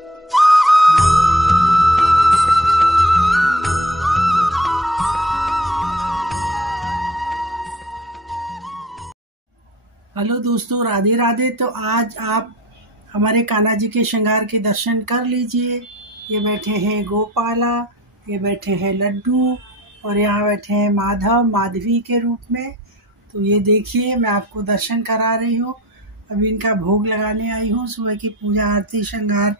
Hello दोस्तों, राधे राधे। तो आज आप हमारे कान्हा जी के श्रृंगार के दर्शन कर लीजिए। ये बैठे हैं गोपाला, ये बैठे हैं लड्डू और यहाँ बैठे हैं माधव माधवी के रूप में। तो ये देखिए, मैं आपको दर्शन करा रही हूँ। अभी इनका भोग लगाने आई हूँ। सुबह की पूजा आरती श्रृंगार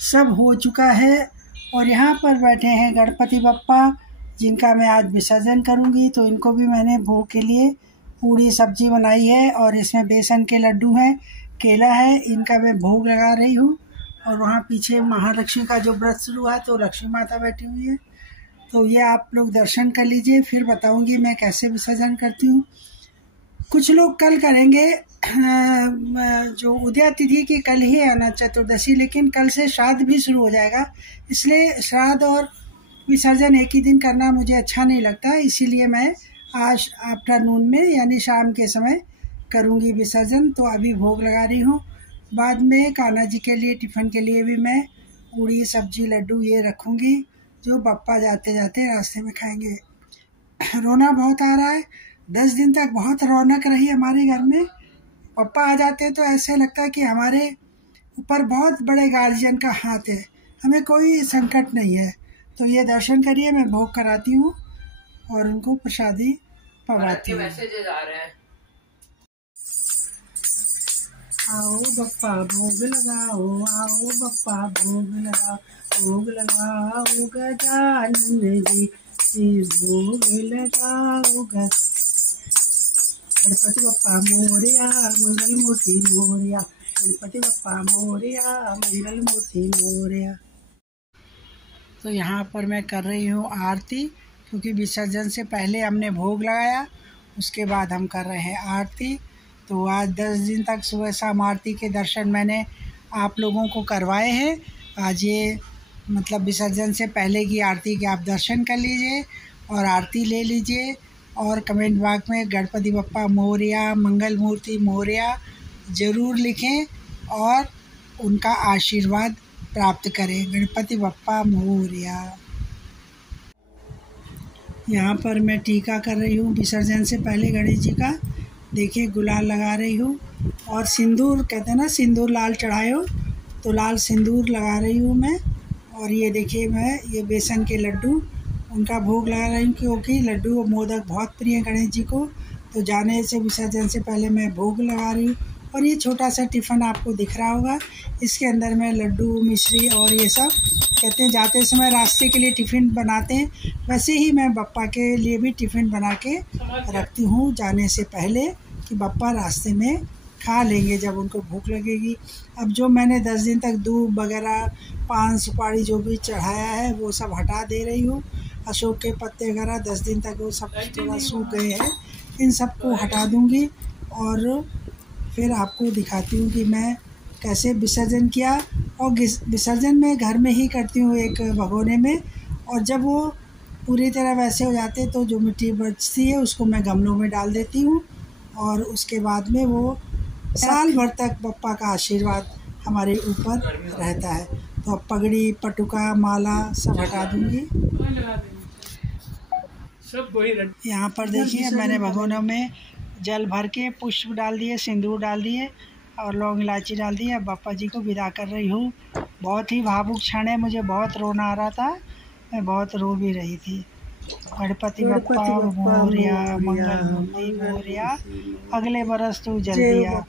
सब हो चुका है। और यहाँ पर बैठे हैं गणपति बप्पा, जिनका मैं आज विसर्जन करूँगी। तो इनको भी मैंने भोग के लिए पूरी सब्जी बनाई है और इसमें बेसन के लड्डू हैं, केला है, इनका मैं भोग लगा रही हूँ। और वहाँ पीछे महालक्ष्मी का जो व्रत शुरू है तो लक्ष्मी माता बैठी हुई है। तो ये आप लोग दर्शन कर लीजिए, फिर बताऊँगी मैं कैसे विसर्जन करती हूँ। कुछ लोग कल करेंगे, जो उदया तिथि की कल ही है अनंत चतुर्दशी, लेकिन कल से श्राद्ध भी शुरू हो जाएगा। इसलिए श्राद्ध और विसर्जन एक ही दिन करना मुझे अच्छा नहीं लगता, इसीलिए मैं आज आफ्टरनून में यानी शाम के समय करूँगी विसर्जन। तो अभी भोग लगा रही हूँ। बाद में कान्हा जी के लिए टिफ़िन के लिए भी मैं पूड़ी सब्जी लड्डू ये रखूँगी, जो बप्पा जाते जाते रास्ते में खाएंगे। रोना बहुत आ रहा है। 10 दिन तक बहुत रौनक रही हमारे घर में। पप्पा आ जाते तो ऐसे लगता है कि हमारे ऊपर बहुत बड़े गार्जियन का हाथ है, हमें कोई संकट नहीं है। तो ये दर्शन करिए, मैं भोग कराती हूँ और उनको प्रसादी पवाती हूँ। आओ बप्पा भोग लगाओ, आओ बप्पा भोग लगाओ, भोग लगाओ गजानन जी, भोग लगाओ गणपति बप्पा मोरया, मंगल मूर्ति मोरया, गणपति बप्पा मोरया, मंगल मूर्ति मोरया। तो यहाँ पर मैं कर रही हूँ आरती, क्योंकि विसर्जन से पहले हमने भोग लगाया, उसके बाद हम कर रहे हैं आरती। तो आज 10 दिन तक सुबह शाम आरती के दर्शन मैंने आप लोगों को करवाए हैं। आज ये मतलब विसर्जन से पहले की आरती के आप दर्शन कर लीजिए और आरती ले लीजिए। और कमेंट बॉक्स में गणपति बप्पा मोरया, मंगल मूर्ति मोरया ज़रूर लिखें और उनका आशीर्वाद प्राप्त करें। गणपति बप्पा मोरया। यहाँ पर मैं टीका कर रही हूँ विसर्जन से पहले गणेश जी का। देखिए, गुलाल लगा रही हूँ और सिंदूर, कहते हैं ना सिंदूर लाल चढ़ाए हो, तो लाल सिंदूर लगा रही हूँ मैं। और ये देखिए, मैं ये बेसन के लड्डू उनका भोग लगा रही हूँ, क्योंकि लड्डू और मोदक बहुत प्रिय है गणेश जी को। तो जाने से विसर्जन से पहले मैं भोग लगा रही हूँ। और ये छोटा सा टिफ़िन आपको दिख रहा होगा, इसके अंदर मैं लड्डू मिश्री और ये सब, कहते हैं जाते समय रास्ते के लिए टिफ़िन बनाते हैं, वैसे ही मैं बप्पा के लिए भी टिफ़िन बना के रखती हूँ जाने से पहले, कि बप्पा रास्ते में खा लेंगे जब उनको भूख लगेगी। अब जो मैंने 10 दिन तक दूध वगैरह, पान सुपारी जो भी चढ़ाया है वो सब हटा दे रही हूँ। अशोक के पत्ते वगैरह 10 दिन तक वो सब थोड़ा सूख गए हैं, इन सबको हटा दूँगी। और फिर आपको दिखाती हूँ कि मैं कैसे विसर्जन किया। और विसर्जन मैं घर में ही करती हूँ, एक भगोने में। और जब वो पूरी तरह वैसे हो जाते तो जो मिट्टी बचती है उसको मैं गमलों में डाल देती हूँ। और उसके बाद में वो साल भर तक बप्पा का आशीर्वाद हमारे ऊपर रहता है। तो अब पगड़ी, पटुका, माला सब हटा दूँगी। यहाँ पर देखिए, मैंने भगोनों में जल भर के पुष्प डाल दिए, सिंदूर डाल दिए और लौंग इलायची डाल दी। अब बप्पा जी को विदा कर रही हूँ। बहुत ही भावुक क्षण है, मुझे बहुत रोना आ रहा था, मैं बहुत रो भी रही थी। गणपति बप्पा मोरया, मंगल मूर्ति मोरया, अगले बरस तू जल्दी आ।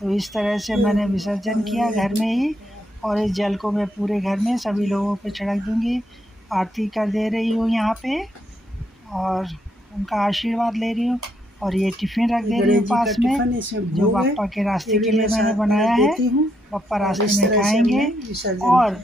तो इस तरह से मैंने विसर्जन किया घर में ही। और इस जल को मैं पूरे घर में सभी लोगों पे छिड़क दूँगी। आरती कर दे रही हूँ यहाँ पे और उनका आशीर्वाद ले रही हूँ। और ये टिफ़िन रख दे रही हूँ पास में, जो बप्पा के रास्ते के लिए मैंने बनाया है। बप्पा रास्ते में खाएंगे। और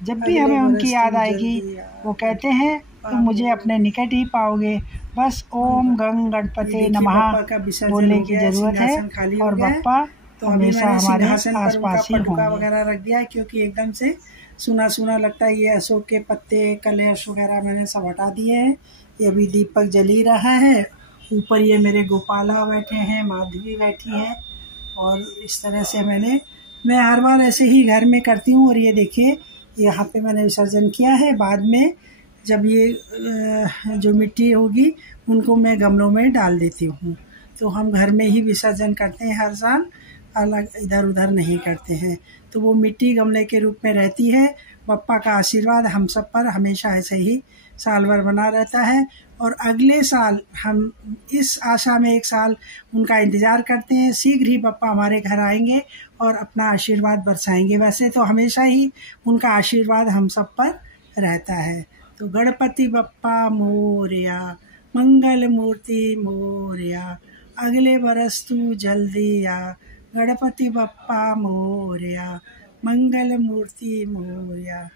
जब भी हमें उनकी याद आएगी, वो कहते हैं तुम मुझे अपने निकट ही पाओगे, बस ओम गंग गणपते नमः बोलने की ज़रूरत है। और बप्पा तो हमेशा हमारे आसपास ही होंगे। वगैरह रख दिया है, क्योंकि एकदम से सूना सूना लगता है। ये अशोक के पत्ते, कलश वगैरह मैंने सब हटा दिए हैं। ये अभी दीपक जल ही रहा है। ऊपर ये मेरे गोपाला बैठे हैं, माधवी बैठी है। और इस तरह से मैं हर बार ऐसे ही घर में करती हूँ। और ये देखिए, यहाँ पे मैंने विसर्जन किया है। बाद में जब ये जो मिट्टी होगी उनको मैं गमलों में डाल देती हूँ। तो हम घर में ही विसर्जन करते हैं हर साल, अलग इधर उधर नहीं करते हैं। तो वो मिट्टी गमले के रूप में रहती है। बप्पा का आशीर्वाद हम सब पर हमेशा ऐसे ही साल भर बना रहता है। और अगले साल हम इस आशा में एक साल उनका इंतज़ार करते हैं, शीघ्र ही बप्पा हमारे घर आएंगे और अपना आशीर्वाद बरसाएंगे। वैसे तो हमेशा ही उनका आशीर्वाद हम सब पर रहता है। तो गणपति बप्पा मोरया, मंगल मूर्ति मोरया, अगले बरस तू जल्दी आ। गणपति बप्पा मोरया, मंगल मूर्ति मोरया।